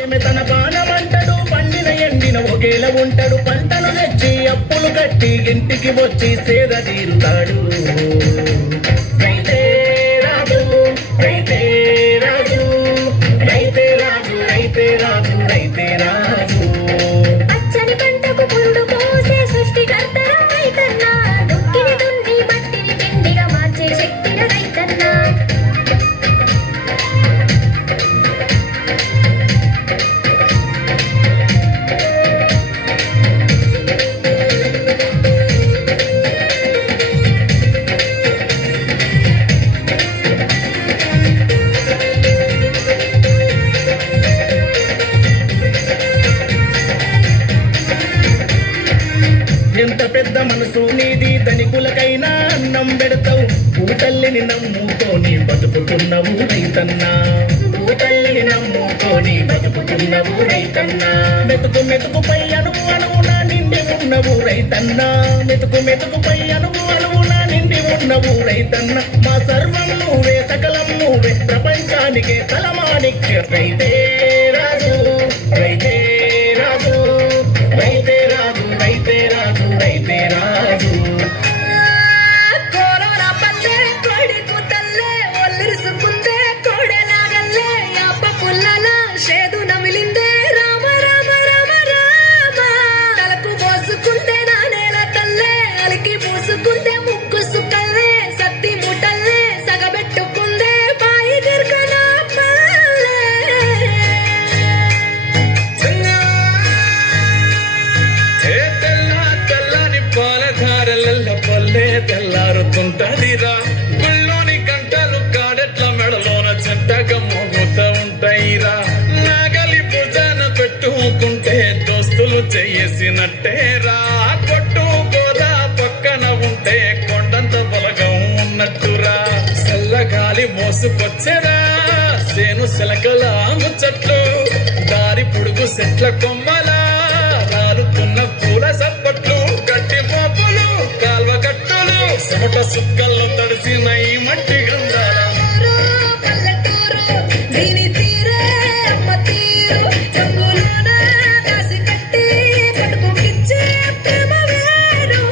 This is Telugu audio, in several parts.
తన బాణమంటడు పండిన ఎండిన ఒకేలా ఉంటాడు పంటను తెచ్చి అప్పులు కట్టి ఇంటికి వచ్చి సేద తీరుతాడు రైతే రాజు రైతే రాజు రైతే రాజు రైతే రాజు రైతే రాజు పచ్చని పంటకు పురుడు పోసే సృష్టికర్త రైతన్న దుక్కిని దున్ని మట్టిని తిండిగా మార్చే శక్తిన రైతన్న ఎంత పెద్ద మనసు నీది ధనికులకైనా అన్నం పెడతావు భూతల్లిని నమ్ముకొని బతుకుతున్నవు రైతన్నా భూతల్లిని నమ్ముకొని బతుకుతున్నవు రైతన్నా మెతుకు మెతుకుపై అణువు అణువున నిండి ఉన్నవు రైతన్నా మెతుకు మెతుకుపై అణువు అణువున నిండి ఉన్నవు రైతన్న మా సర్వం నువ్వే సకలం నువ్వే ప్రపంచానికే తలమానిక్య రైతే రాజు రైతే రాజు రైతే రాజు రైతే రాజు రైతే రాజు కోరోనా పల్లె కోడి కూతల్లే ఒల్లిరుసుకుందే కోడెలాగల్లే యాప పుల్లల షేదు నమిలిందే రామ రామ రామ రామ తలకు మోసుకుందే నా నేల తల్లే అలికి పూసుకుందే ముగ్గు సుక్కల్లే సత్తి ముటల్లే సగబెట్టుకుందే బాయి దిర్గన పల్లె పాలధారల పల్లె తెల్లారుతుంటదిరా గుళ్ళోని గంటలు కాడెట్ల మెడలోన చెట్టగా మోగుతూ ఉంటాయిరా నాగలి భుజాన పెట్టుకుంటే దోస్తులు చేసినట్టేరా కొట్టు గోదా పక్కన ఉంటే కొండంత బలగం ఉన్నట్టురా చల్లగాలి మోసుకొచ్చెరా సేను సెలకల ముచ్చట్లు దారి పొడుగు చెట్ల కొమ్మలా రాలుతున్న పూల సప్పట్లు గట్టి పోపులు కాల్వ కట్టులు చెమట సుక్కల్లో తడిసిన ఈ మట్టి గంధాల పల్లెటూరు దీని తీరే అమ్మ తీరు రంగులోన దాసి కట్టి పట్టుకుకిచ్చే ప్రేమ వేరు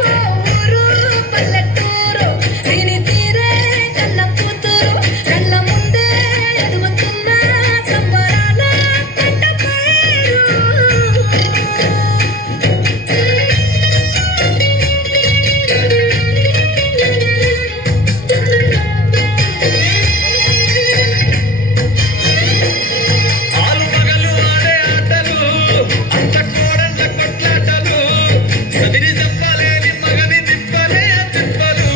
ఊరు పల్లెటూరు దీని తీరే కన్న కూతురు కళ్ళ ముందే ఎదుగుతున్న సంబరాల పంట పైరు ఆలు మగలు ఆడే ఆటలు అంత కోడండ్ల కొట్లాటలు సదిరి చెప్పలేని మగని తిప్పలే తిప్పలు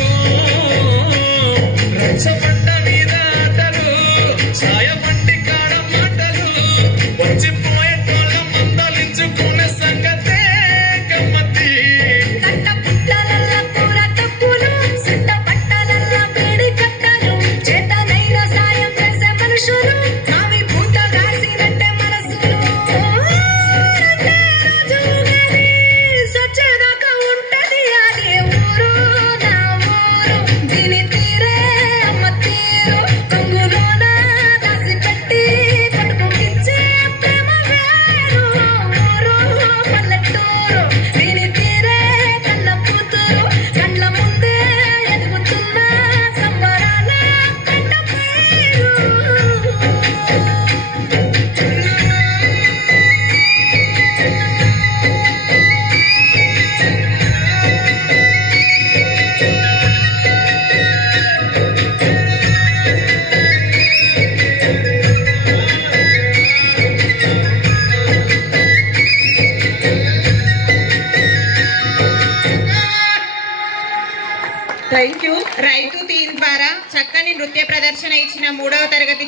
రచ్చబండ మీద ఆటలు ఛాయ బండి కాడ మాటలు వచ్చిపోయే తోళ్ళ మందలించుకునే సంగతే గమ్మతి కట్ట పుట్టలల్ల కూర తప్పులు సుట్ట పట్టలల్ల వేడి కట్టలు చేతనైన సాయం చేసే మనుషులు కావి పూత కాసినట్టే మనసులు రంగే రాజు గారి సచ్చేదాకా ఉంటది అది ఊరు నా ఊరు దీని తీరే అమ్మ తీరు కొంగులోన దాసి పెట్టి పట్టుకుకిచ్చే ప్రేమ వేరు ఊరు పల్లెటూరు దీని తీరే కన్న కూతురు కండ్ల ముందే ఎదుగుతున్న సంబరాల పంట పైరు థ్యాంక్ యూ. రైతు థీమ్ ద్వారా చక్కని నృత్య ప్రదర్శన ఇచ్చిన 3వ తరగతి